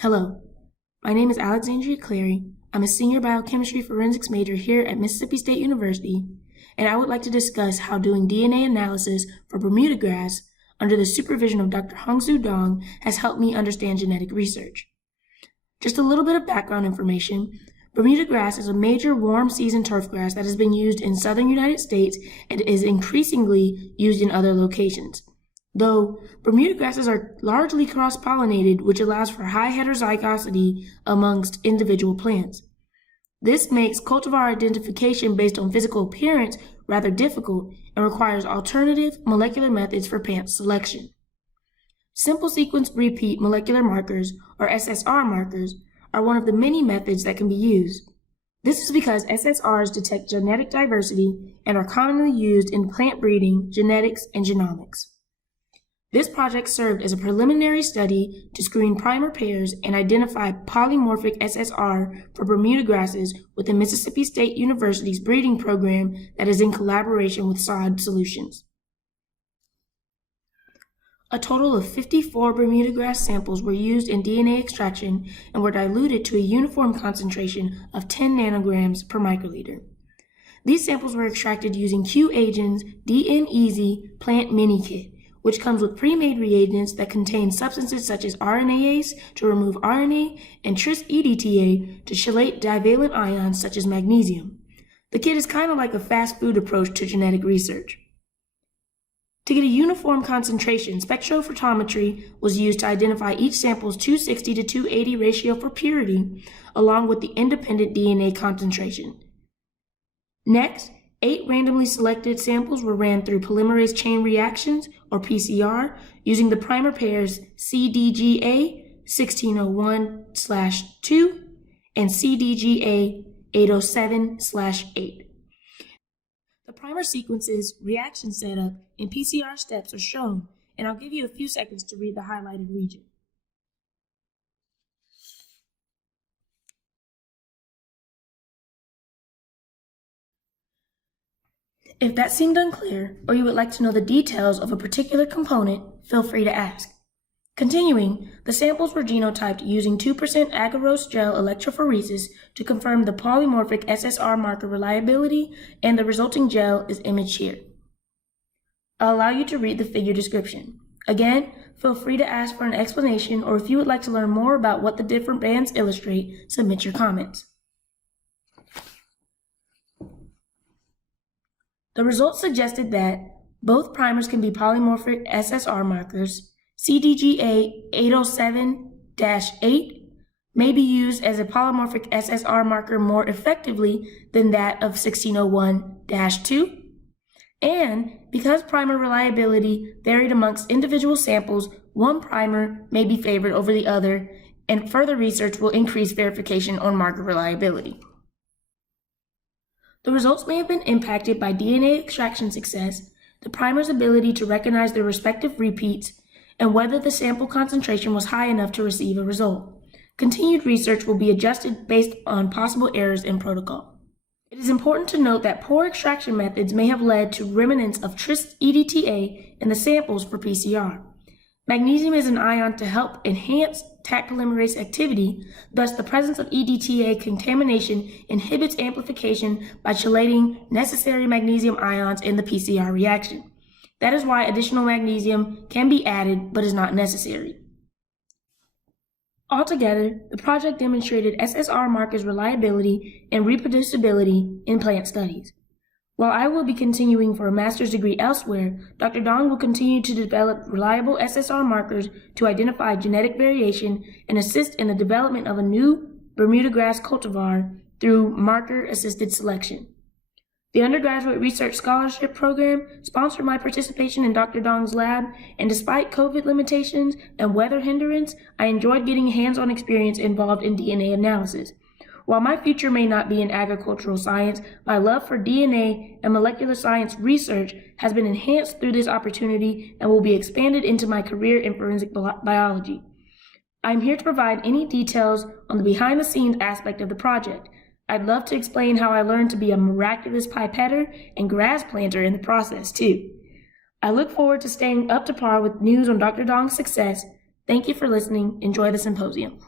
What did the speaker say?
Hello, my name is Undergraduate. I'm a senior biochemistry forensics major here at Mississippi State University, and I would like to discuss how doing DNA analysis for Bermuda grass under the supervision of Dr. Hongsu Dong has helped me understand genetic research. Just a little bit of background information. Bermuda grass is a major warm season turf grass that has been used in southern United States and is increasingly used in other locations. Though Bermuda grasses are largely cross-pollinated, which allows for high heterozygosity amongst individual plants. This makes cultivar identification based on physical appearance rather difficult and requires alternative molecular methods for plant selection. Simple sequence repeat molecular markers, or SSR markers, are one of the many methods that can be used. This is because SSRs detect genetic diversity and are commonly used in plant breeding, genetics, and genomics. This project served as a preliminary study to screen primer pairs and identify polymorphic SSR for Bermuda grasses within Mississippi State University's breeding program that is in collaboration with SOD Solutions. A total of 54 Bermuda grass samples were used in DNA extraction and were diluted to a uniform concentration of 10 nanograms per microliter. These samples were extracted using Q-Agent's DNeasy Plant Mini Kit, which comes with pre-made reagents that contain substances such as RNase to remove RNA and tris-EDTA to chelate divalent ions such as magnesium. The kit is kind of like a fast food approach to genetic research. To get a uniform concentration, spectrophotometry was used to identify each sample's 260 to 280 ratio for purity, along with the independent DNA concentration. Next, 8 randomly selected samples were ran through polymerase chain reactions, or PCR, using the primer pairs CDGA 1601/2 and CDGA 807/8. The primer sequences, reaction setup, and PCR steps are shown, and I'll give you a few seconds to read the highlighted region. If that seemed unclear, or you would like to know the details of a particular component, feel free to ask. Continuing, the samples were genotyped using 2% agarose gel electrophoresis to confirm the polymorphic SSR marker reliability, and the resulting gel is imaged here. I'll allow you to read the figure description. Again, feel free to ask for an explanation, or if you would like to learn more about what the different bands illustrate, submit your comments. The results suggested that both primers can be polymorphic SSR markers. CDGA 807-8 may be used as a polymorphic SSR marker more effectively than that of 1601-2. And because primer reliability varied amongst individual samples, one primer may be favored over the other, and further research will increase verification on marker reliability. The results may have been impacted by DNA extraction success, the primer's ability to recognize their respective repeats, and whether the sample concentration was high enough to receive a result. Continued research will be adjusted based on possible errors in protocol. It is important to note that poor extraction methods may have led to remnants of tris-EDTA in the samples for PCR. Magnesium is an ion to help enhance Taq polymerase activity, thus the presence of EDTA contamination inhibits amplification by chelating necessary magnesium ions in the PCR reaction. That is why additional magnesium can be added but is not necessary. Altogether, the project demonstrated SSR markers reliability and reproducibility in plant studies. While I will be continuing for a master's degree elsewhere, Dr. Dong will continue to develop reliable SSR markers to identify genetic variation and assist in the development of a new Bermuda grass cultivar through marker-assisted selection. The Undergraduate Research Scholarship Program sponsored my participation in Dr. Dong's lab, and despite COVID limitations and weather hindrance, I enjoyed getting hands-on experience involved in DNA analysis. While my future may not be in agricultural science, my love for DNA and molecular science research has been enhanced through this opportunity and will be expanded into my career in forensic biology. I'm here to provide any details on the behind-the-scenes aspect of the project. I'd love to explain how I learned to be a miraculous pipetter and grass planter in the process, too. I look forward to staying up to par with news on Dr. Dong's success. Thank you for listening. Enjoy the symposium.